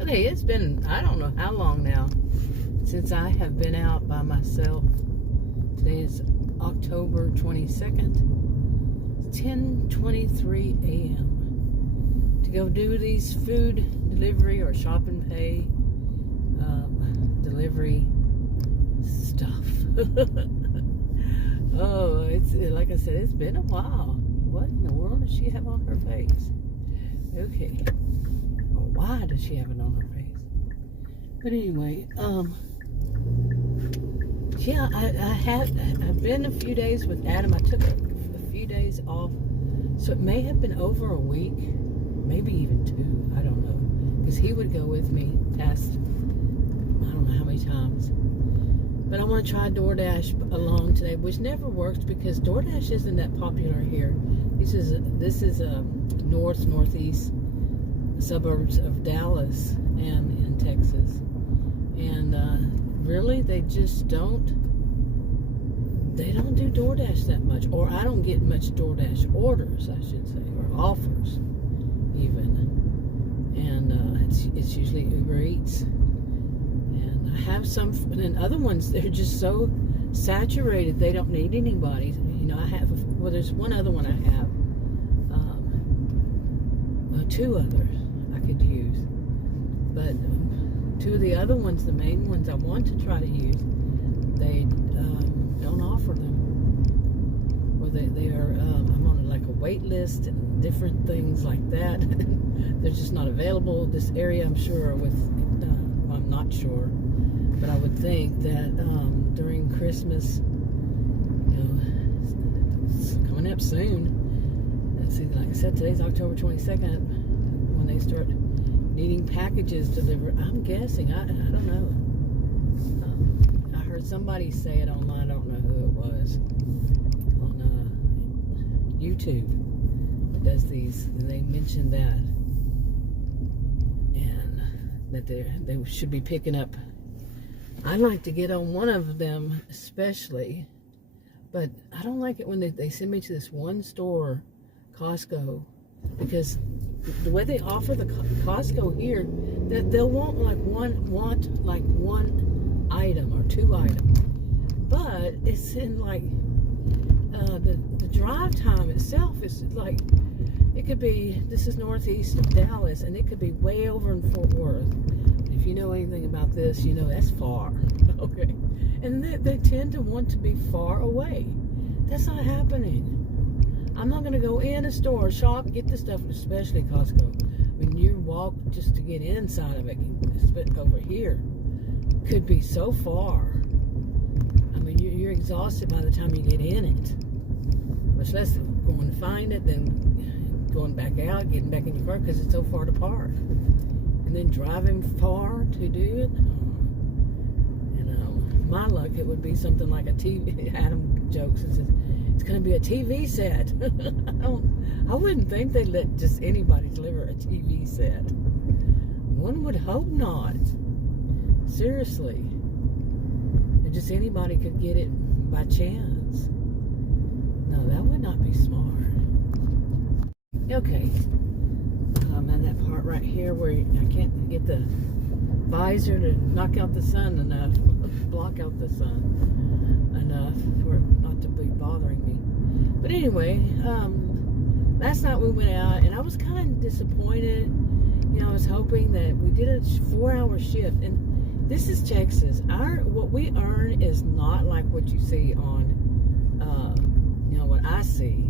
Okay, it's been, I don't know how long now since I have been out by myself. Today is October 22nd. It's 10:23 a.m. to go do these food delivery or shop and pay delivery stuff. Oh, it's like I said, it's been a while. What in the world does she have on her face? Okay. Or why does she have it on her face? But anyway, yeah, I've been a few days with Adam. I took a few days off, so it may have been over a week, maybe even 2. I don't know, because he would go with me past I don't know how many times. But I want to try Doordash alone today, which never works because Doordash isn't that popular here. This is northeast suburbs of Dallas and in Texas, and really they just don't do DoorDash that much, or I don't get much DoorDash orders, I should say, or offers even, and it's usually Uber Eats, and I have some, but then other ones, they're just so saturated they don't need anybody. You know, there's one other one I have, 2 others I could use, but 2 of the other ones, the main ones I want to try to use, they don't offer them, or they are I'm on like a wait list and different things like that. They're just not available. This area, I'm sure, with well, I'm not sure, but I would think that during Christmas, you know, it's coming up soon. Let's see, like I said, today's October 22nd. When they start needing packages delivered, I'm guessing, I don't know. I heard somebody say it online, I don't know who it was, on YouTube. It does these, and they mentioned that, and that they should be picking up. I'd like to get on one of them especially, but I don't like it when they send me to this one store, Costco, because the way they offer the Costco here, that they'll want like one item or 2 items, but it's in like the drive time itself is like, it could be, this is northeast of Dallas, and it could be way over in Fort Worth. If you know anything about this, you know that's far. Okay, and they tend to want to be far away. That's not happening. I'm not going to go in a store, shop, get the stuff, especially Costco. When you walk just to get inside of it, over here, could be so far. I mean, you're exhausted by the time you get in it. Much less going to find it, then going back out, getting back in your car because it's so far to park. And then driving far to do it. You know, my luck, it would be something like a TV. Adam jokes and says, it's going to be a TV set. I wouldn't think they'd let just anybody deliver a TV set. One would hope not. Seriously. And just anybody could get it by chance. No, that would not be smart. Okay. I'm in that part right here where I can't get the visor to knock out the sun enough, block out the sun enough for it not to be bothering me. But anyway, last night we went out, and I was kind of disappointed. You know, I was hoping that we did a 4-hour shift, and this is Texas. What we earn is not like what you see on, you know, what I see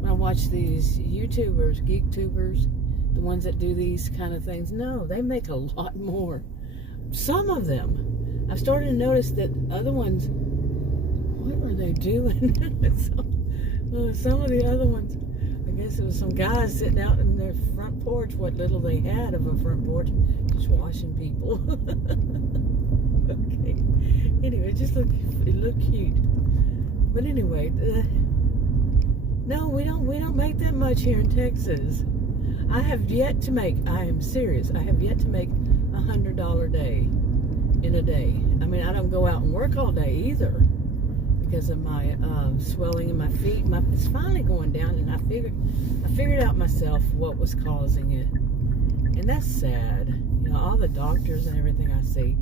when I watch these YouTubers, geek tubers, the ones that do these kind of things. No, they make a lot more. Some of them. I've started to notice that other ones, what were they doing? Some of the other ones, I guess it was some guys sitting out in their front porch, what little they had of a front porch, just washing people. Okay. Anyway, it looked cute. But anyway, no, we don't make that much here in Texas. I am serious, I have yet to make $100 day in a day. I mean, I don't go out and work all day either because of my swelling in my feet. It's finally going down, and I figured out myself what was causing it, and that's sad. You know, all the doctors and everything I see.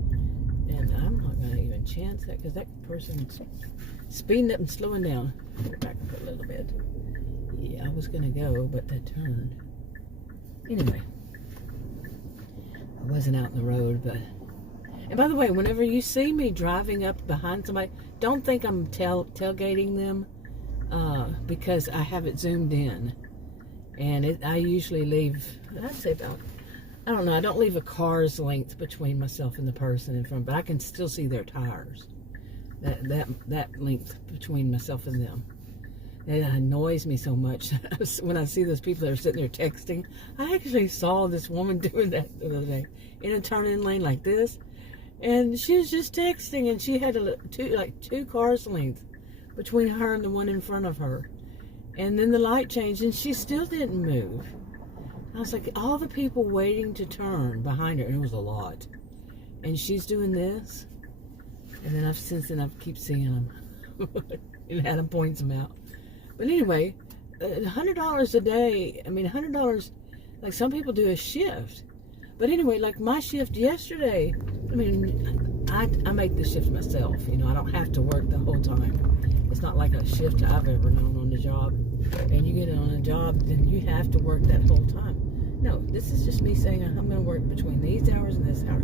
And I'm not going to even chance that because that person's speeding up and slowing down. Go back a little bit. Yeah, I was going to go, but that turned. Anyway, I wasn't out in the road, but... And by the way, whenever you see me driving up behind somebody, don't think I'm tailgating them because I have it zoomed in. And I usually leave, I'd say about, I don't know, I don't leave a car's length between myself and the person in front, but I can still see their tires. That length between myself and them. It annoys me so much when I see those people that are sitting there texting. I actually saw this woman doing that the other day in a turn-in lane like this. And she was just texting, and she had two cars length between her and the one in front of her. And then the light changed, and she still didn't move. I was like, all the people waiting to turn behind her, and it was a lot. And she's doing this, and then I keep seeing them. And Adam points them out. But anyway, $100 a day, I mean, $100, like some people do a shift. But anyway, like my shift yesterday, I mean, I make the shift myself. You know, I don't have to work the whole time. It's not like a shift I've ever known on the job. And you get on a job, then you have to work that whole time. No, this is just me saying I'm going to work between these hours and this hour.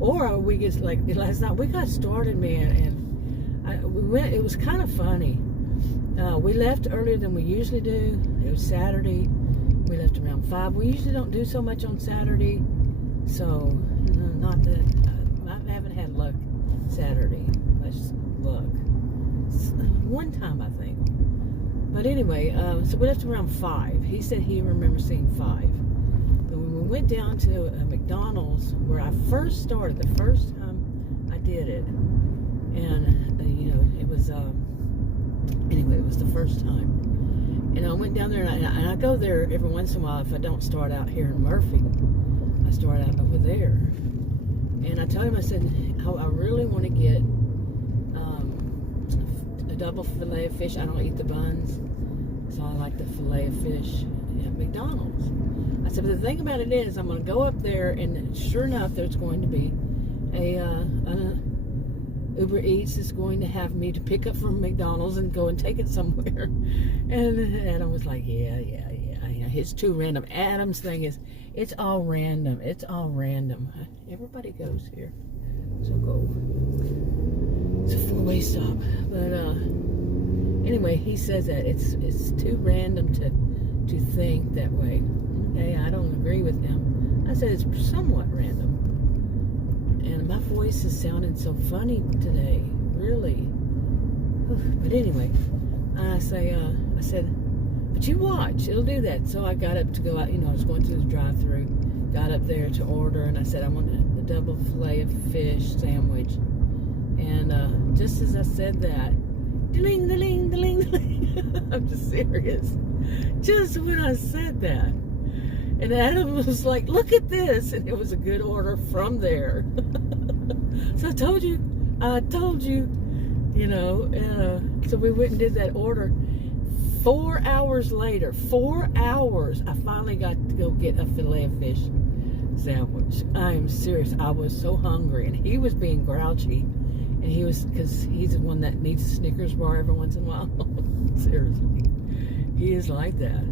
Or we get, like last night, we got started, man, and we went, it was kind of funny. We left earlier than we usually do. It was Saturday. We left around 5. We usually don't do so much on Saturday. So, not that, I haven't had luck Saturday. Much luck. One time, I think. But anyway, so we left around 5. He said he remembers seeing 5. But when we went down to McDonald's, where I first started, the first time I did it, and, you know, it was, anyway, it was the first time. And I went down there, and I go there every once in a while if I don't start out here in Murphy. I start out over there. And I told him, I said, I really want to get a double fillet of fish. I don't eat the buns, so I like the fillet of fish at McDonald's. I said, but the thing about it is, I'm going to go up there, and sure enough, there's going to be Uber Eats is going to have me to pick up from McDonald's and go and take it somewhere. And Adam was like, yeah. It's too random. Adam's thing is, it's all random. It's all random. Everybody goes here. So go. It's a 4-way stop. But anyway, he says that it's too random to think that way. Okay, I don't agree with him. I said it's somewhat random. And my voice is sounding so funny today. Really. But anyway, I said, but you watch, it'll do that. So I got up to go out, you know, I was going through the drive-thru, got up there to order, and I said, I want a double fillet of fish sandwich. And just as I said that, ding, ding, ding, ding, I'm just serious. Just when I said that. And Adam was like, look at this. And it was a good order from there. So I told you, you know. And so we went and did that order. 4 hours later, 4 hours, I finally got to go get a fillet of fish sandwich. I am serious. I was so hungry, and he was being grouchy, and he was, because he's the one that needs a Snickers bar every once in a while. Seriously, he is like that.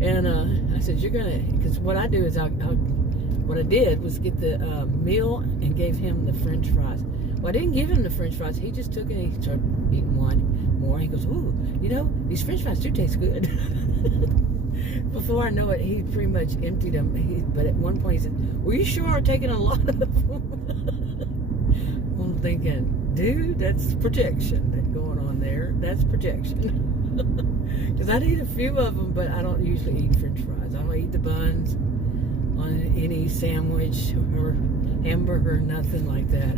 And I said, you're gonna, because what I do is what I did was get the meal and gave him the French fries. Well, I didn't give him the French fries. He just took it and he started eating one more. He goes, ooh, you know, these French fries do taste good. Before I know it, he pretty much emptied them. But at one point he said, well, you sure are taking a lot of them. I'm thinking, dude, that's protection that's going on there. That's protection. Because I'd eat a few of them, but I don't usually eat French fries. I don't eat the buns on any sandwich or hamburger, nothing like that.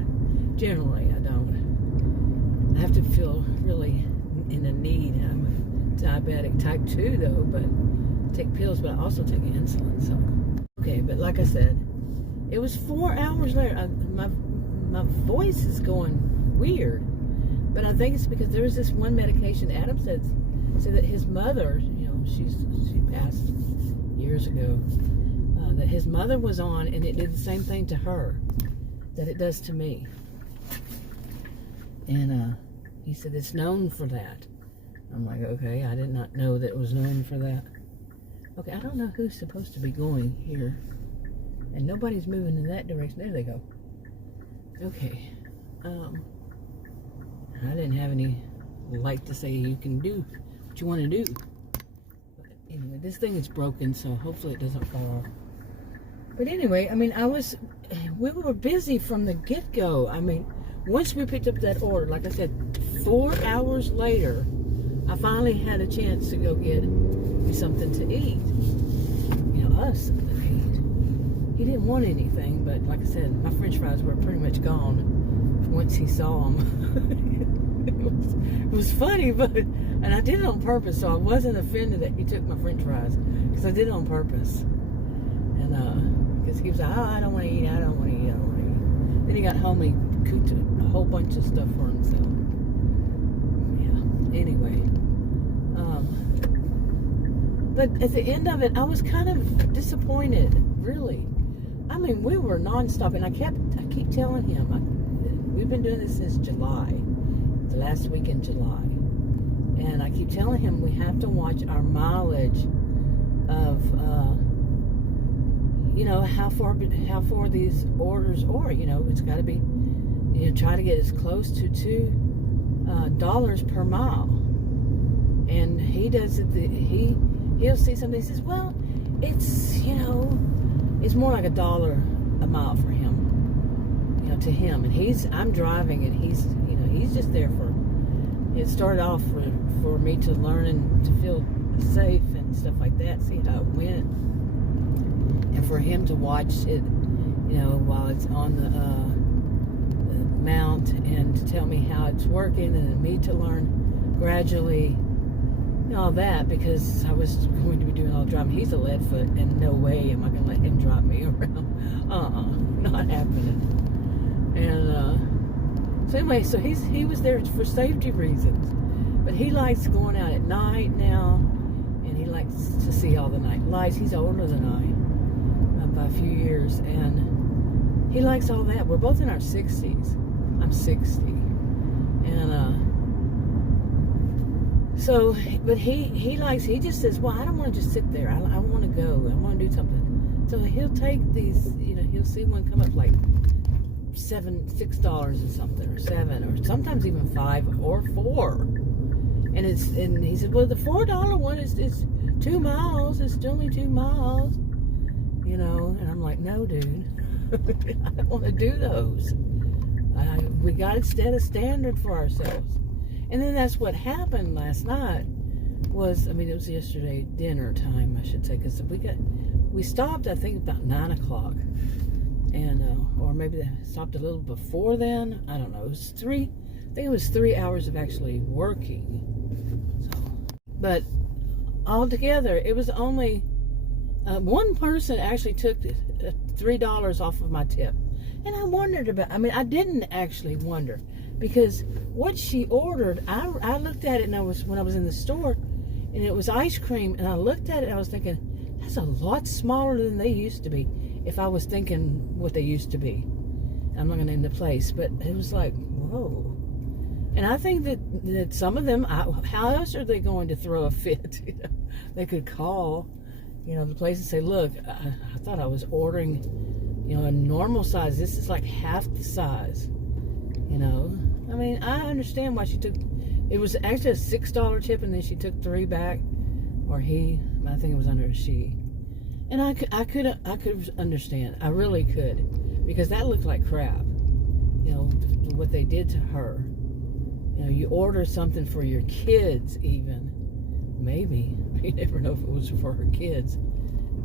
Generally, I don't. I have to feel really in the need. I'm diabetic type 2, though, but I take pills, but I also take insulin. So, okay, but like I said, it was 4 hours later. My voice is going weird, but I think it's because there was this one medication. Adam said that his mother, you know, she passed years ago. that his mother was on, and it did the same thing to her that it does to me. And he said it's known for that. I'm like, okay, I did not know that it was known for that. Okay, I don't know who's supposed to be going here. And nobody's moving in that direction. There they go. Okay. I didn't have any light to say you can do what you want to do. But anyway, this thing is broken, so hopefully it doesn't fall off. But anyway, I mean, we were busy from the get-go. I mean, once we picked up that order, like I said, 4 hours later, I finally had a chance to go get me something to eat. You know, us something to eat. He didn't want anything, but like I said, my french fries were pretty much gone once he saw them. it was funny, and I did it on purpose, so I wasn't offended that he took my french fries, because I did it on purpose. And because he was like, oh, I don't want to eat, I don't want to eat, I don't want to eat. Then he got home and he cooked a whole bunch of stuff for himself. Yeah, anyway. But at the end of it, I was kind of disappointed, really. I mean, we were nonstop, and I keep telling him, we've been doing this since July, the last week in July, and I keep telling him we have to watch our mileage of, you know, how far these orders are. You know, it's got to be, you know, try to get as close to $2 per mile. And he does it. He'll see something. He says, "Well, it's, you know, it's more like $1 a mile for him. You know, to him." And I'm driving, and he's just there for. It started off for me to learn and to feel safe and stuff like that. See how it went. And for him to watch it, you know, while it's on the mount, and to tell me how it's working, and me to learn gradually, and all that, because I was going to be doing all the driving. He's a lead foot, and no way am I going to let him drive me around. Not happening. And so anyway, so he was there for safety reasons, but he likes going out at night now, and he likes to see all the night lights. He's older than I. By a few years, and he likes all that. We're both in our 60s. I'm 60, and so, but he just says, well, I don't want to just sit there. I want to go. I want to do something. So he'll take these, you know, he'll see one come up like $6 or something, or $7, or sometimes even $5 or $4, and he said, well, the $4 one is 2 miles. It's only 2 miles. You know, and I'm like, no, dude, I don't want to do those. We got to set a standard for ourselves. And then that's what happened last night. It was yesterday dinner time, I should say, because we stopped, I think, about 9 o'clock, and or maybe they stopped a little before then. I don't know. It was 3. I think it was 3 hours of actually working. So, but altogether, it was only. One person actually took $3 off of my tip. And I wondered about, I didn't actually wonder, because what she ordered, I looked at it, and when I was in the store, and it was ice cream, and I looked at it, and I was thinking, that's a lot smaller than they used to be, if I was thinking what they used to be. I'm not going to name the place, but it was like, whoa. And I think that some of them, how else are they going to throw a fit? You know, they could call, you know, the place and say, look, I thought I was ordering, you know, a normal size. This is like half the size, you know. I understand why she took, it was actually a $6 tip, and then she took 3 back, or I think it was under a she. And I could understand. I really could, because that looked like crap, you know, what they did to her. You know, you order something for your kids even, maybe. You never know if it was for her kids.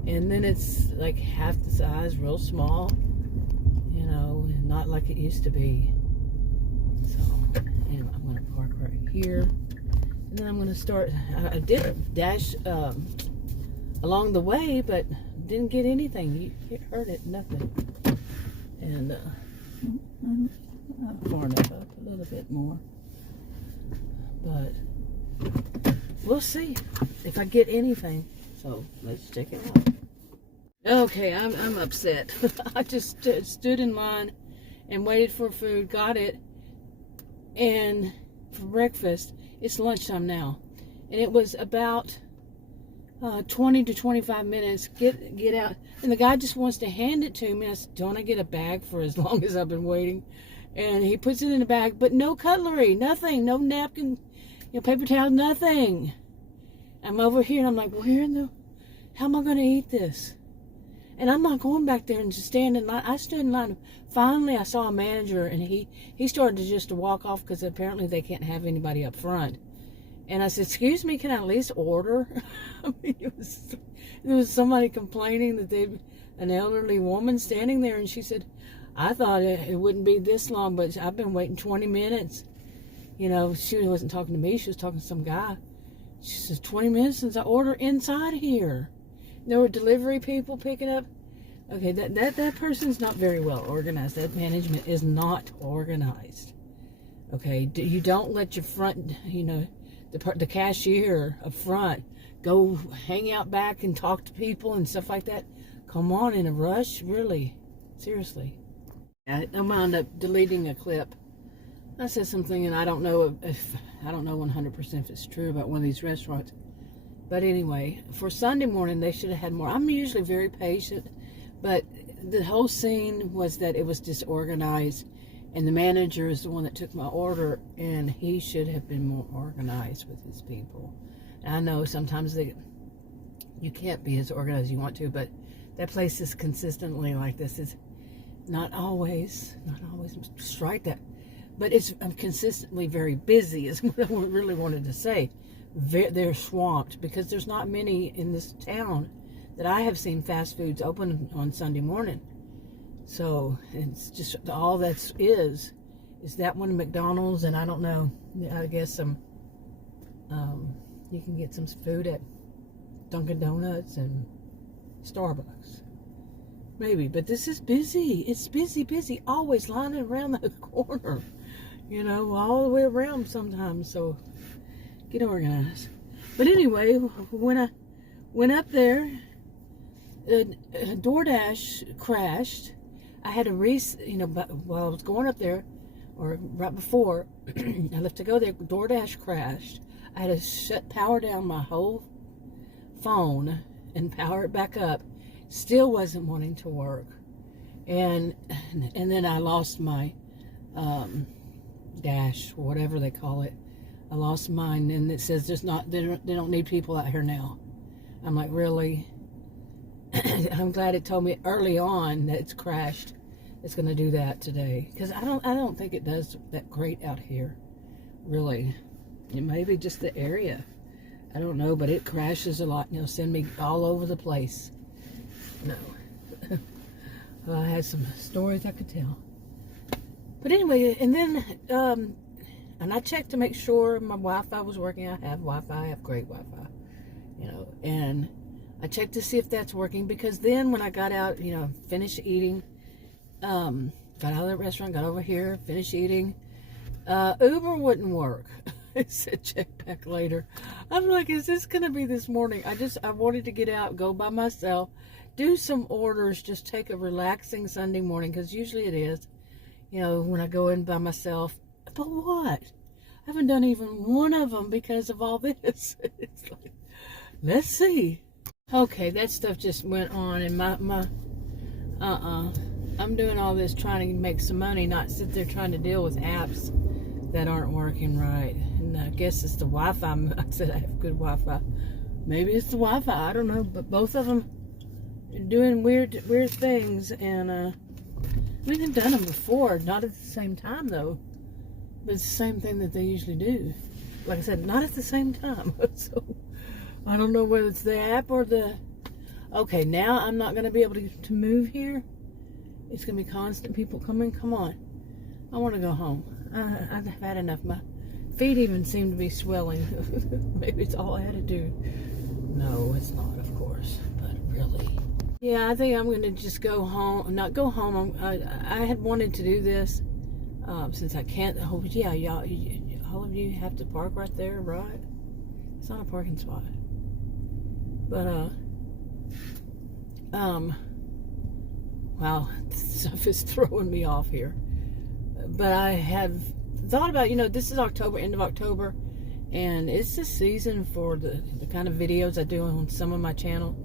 And then it's like half the size, real small, you know, not like it used to be. So, anyway, I'm going to park right here. And then I'm going to start. I did dash along the way, but didn't get anything. You heard it, nothing. And not far enough up, a little bit more. But we'll see if I get anything. So let's check it out. Okay, I'm upset. I just stood in line and waited for food, got it, and for breakfast, it's lunchtime now, and it was about 20 to 25 minutes. Get out, and the guy just wants to hand it to me. I said, "Don't I get a bag for as long as I've been waiting?" And he puts it in a bag, but no cutlery, nothing, no napkin, paper towel, nothing. I'm over here, and I'm like, "Well, how am I going to eat this?" And I'm not going back there and just stand in line. I stood in line. Finally, I saw a manager, and he started to walk off because apparently they can't have anybody up front. And I said, "Excuse me, can I at least order?" I mean, there was somebody complaining that an elderly woman standing there, and she said, "I thought it wouldn't be this long, but I've been waiting 20 minutes." She wasn't talking to me. She was talking to some guy. She says, 20 minutes since I ordered inside here. There were delivery people picking up. Okay, that person's not very well organized. That management is not organized. Okay, you don't let your front, the cashier up front go hang out back and talk to people and stuff like that. Come on, in a rush? Really? Seriously. I wound up deleting a clip. I said something, and I don't know 100% if it's true about one of these restaurants. But anyway, for Sunday morning, they should have had more. I'm usually very patient, but the whole scene was that it was disorganized, and the manager is the one that took my order, and he should have been more organized with his people. And I know sometimes you can't be as organized as you want to, but that place is consistently like this. It's not always strike that, but I'm consistently very busy is what I really wanted to say. They're swamped because there's not many in this town that I have seen fast foods open on Sunday morning. So it's just all that is that one McDonald's, and I don't know, I guess you can get some food at Dunkin' Donuts and Starbucks. Maybe, but this is busy. It's busy, always lining around the corner, all the way around sometimes. So get organized. But anyway, when I went up there, Doordash crashed. I had while I was going up there, or right before I left to go there, Doordash crashed. I had to power down my whole phone and power it back up. Still wasn't wanting to work, and then I lost my dash, whatever they call it. I lost mine, and it says they don't need people out here now. I'm like, really? I'm glad it told me early on that it's crashed. It's going to do that today, because I don't think it does that great out here, really. It may be just the area. I don't know, but it crashes a lot. Send me all over the place. No. Well, I had some stories I could tell. But anyway, and then, and I checked to make sure my Wi-Fi was working. I have Wi-Fi. I have great Wi-Fi. And I checked to see if that's working, because then when I got out, finished eating, got out of the restaurant, got over here, finished eating, Uber wouldn't work. It said check back later. I'm like, is this going to be this morning? I wanted to get out, go by myself, do some orders, just take a relaxing Sunday morning, because usually it is, when I go in by myself. But what? I haven't done even one of them because of all this. It's like, let's see. Okay, that stuff just went on, and I'm doing all this trying to make some money, not sit there trying to deal with apps that aren't working right. And I guess it's the Wi-Fi. I said I have good Wi-Fi. Maybe it's the Wi-Fi. I don't know. But both of them are doing weird things. And we've done them before. Not at the same time, though. But it's the same thing that they usually do. Like I said, not at the same time. So I don't know whether it's the app or the... Okay, now I'm not going to be able to move here. It's going to be constant people coming. Come on. I want to go home. I've had enough. My feet even seem to be swelling. Maybe it's all attitude. No, it's not, of course. But really. Yeah, I think I'm going to just go home. Not go home. I had wanted to do this since I can't. Oh, yeah, y'all. All of you have to park right there, right? It's not a parking spot. But, Wow, stuff is throwing me off here. But I have thought about, this is October, end of October, and it's the season for the kind of videos I do on some of my channel,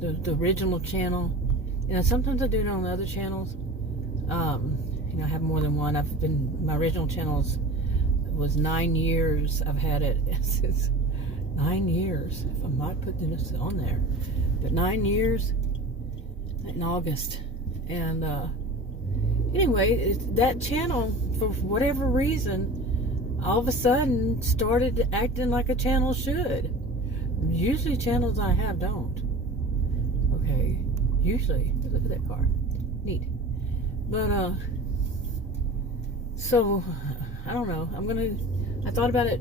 the original channel. Sometimes I do it on other channels. I have more than one. My original channels was 9 years. I've had it since 9 years. If I might put this on there, but 9 years in August. And anyway, that channel, for whatever reason, all of a sudden started acting like a channel should. Usually channels I have don't. Okay, usually. Look at that car. Neat. But so I don't know. I thought about it.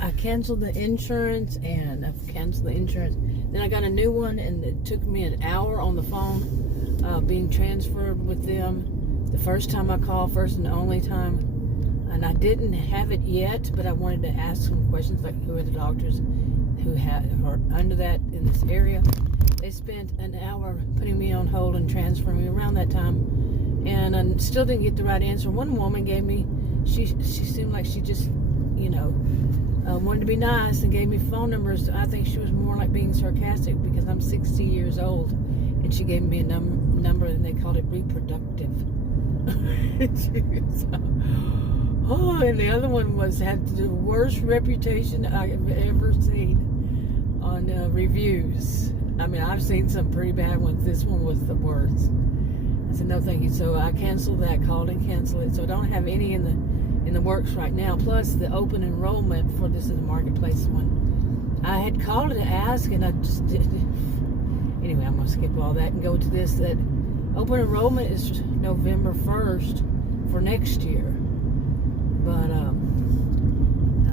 I canceled the insurance, and I've canceled the insurance. Then I got a new one, and it took me an hour on the phone being transferred with them. The first time I called, first and only time. And I didn't have it yet, but I wanted to ask some questions, like who are the doctors who are under that in this area. They spent an hour putting me on hold and transferring me around that time, and I still didn't get the right answer. One woman gave me, she seemed like she just, wanted to be nice and gave me phone numbers. I think she was more like being sarcastic because I'm 60 years old, and she gave me a number, and they called it reproductive. And the other one had the worst reputation I've ever seen on reviews. I mean, I've seen some pretty bad ones. This one was the worst. I said, no, thank you. So I canceled that, called and canceled it. So I don't have any in the works right now. Plus the open enrollment for this is the marketplace one. I had called to ask, and I just didn't. Anyway, I'm going to skip all that and go to this. That open enrollment is November 1st for next year. But I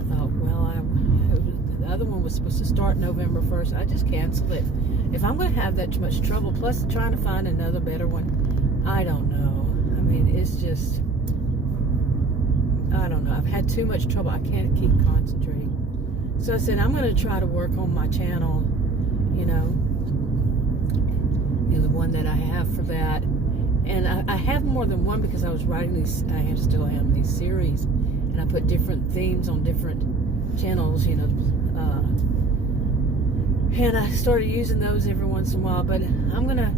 thought, well, the other one was supposed to start November 1st. I just canceled it. If I'm going to have that much trouble, plus trying to find another better one, I don't know. I mean, it's just, I don't know. I've had too much trouble. I can't keep concentrating. So I said, I'm going to try to work on my channel, the one that I have for that. And I have more than one because I was writing these, still have these series, and I put different themes on different channels, and I started using those every once in a while. But I'm gonna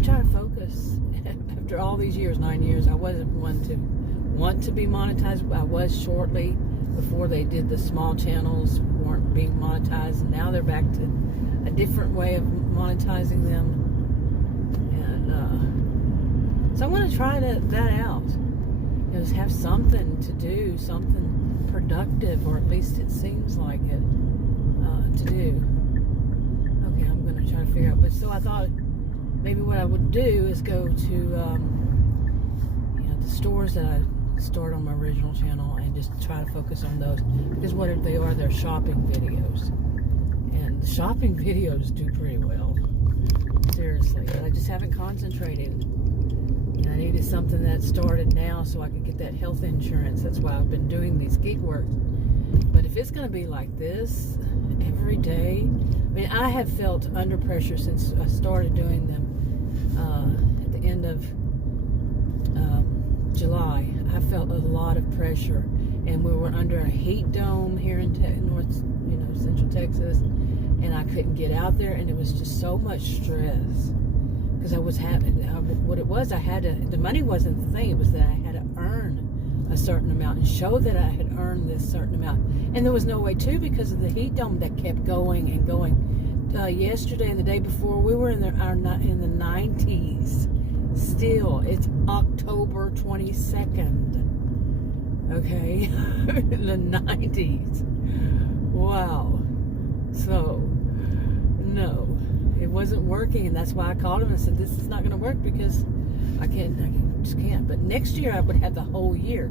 try to focus. After all these years, 9 years, I wasn't one to want to be monetized. I was shortly before they did the small channels weren't being monetized, and now they're back to a different way of monetizing them. So I want to try that out. Just have something to do, something productive, or at least it seems like it to do. Okay, I'm going to try to figure out. But so I thought maybe what I would do is go to the stores that I stored on my original channel and just try to focus on those, because what they are, they're shopping videos, and the shopping videos do pretty well. Seriously, but I just haven't concentrated. I needed something that started now so I could get that health insurance. That's why I've been doing these gig works. But if it's going to be like this every day, I mean, I have felt under pressure since I started doing them at the end of July. I felt a lot of pressure, and we were under a heat dome here in Central Texas, and I couldn't get out there, and it was just so much stress. Because I was having, what it was, the money wasn't the thing, it was that I had to earn a certain amount and show that I had earned this certain amount. And there was no way to, because of the heat dome that kept going and going. Yesterday and the day before, we were in the 90s. Still, it's October 22nd. Okay? In the 90s. Wow. So, no. It wasn't working, and that's why I called him and said, this is not going to work because I just can't. But next year I would have the whole year.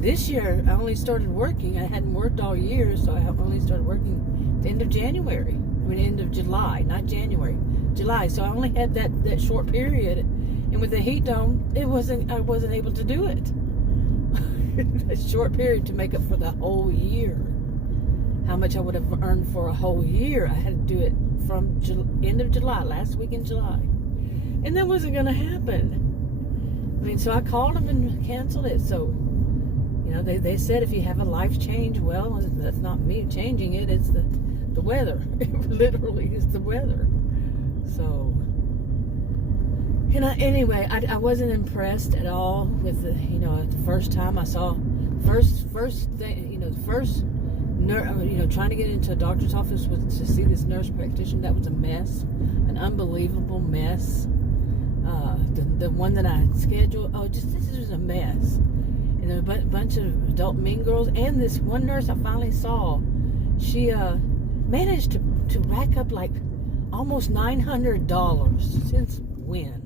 This year I only started working. I hadn't worked all year, so I only started working at the end of January. End of July, not January. July. So I only had that short period, and with the heat dome, I wasn't able to do it. A short period to make up for the whole year. how much I would have earned for a whole year. I had to do it from end of July, last week in July. And that wasn't going to happen. I mean, so I called them and canceled it. So, you know, they said if you have a life change, well, that's not me changing it. It's the weather. It literally is the weather. So, and anyway, I wasn't impressed at all with the, you know, the first time I saw, first thing, you know, the first you know, trying to get into a doctor's office was to see this nurse practitioner. That was a mess, an unbelievable mess. The one that I scheduled, this was a mess. You know, a bunch of adult mean girls, and this one nurse I finally saw, she managed to rack up like almost $900. Since when?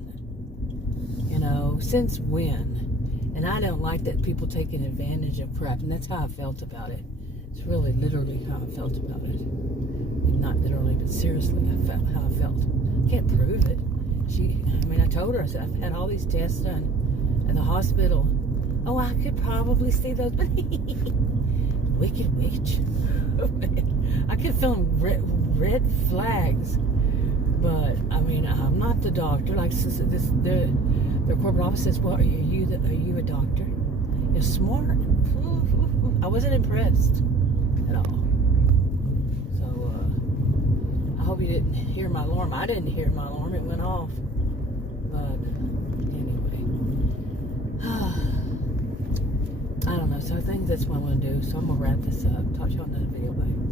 You know, since when? And I don't like that people taking advantage of crap, and that's how I felt about it. It's really literally how I felt about it. Not literally, but seriously, I felt how I felt. Can't prove it. I told her, I said, I've had all these tests done at the hospital. Oh, I could probably see those, but wicked witch. Oh, man. I kept feeling red flags. But, I mean, I'm not the doctor. Like, their corporate office says, well, are you a doctor? You're smart. I wasn't impressed at all. So, I hope you didn't hear my alarm. I didn't hear my alarm. It went off. But, anyway. I don't know. So I think that's what I'm going to do. So I'm going to wrap this up. Talk to y'all in another video. Bye.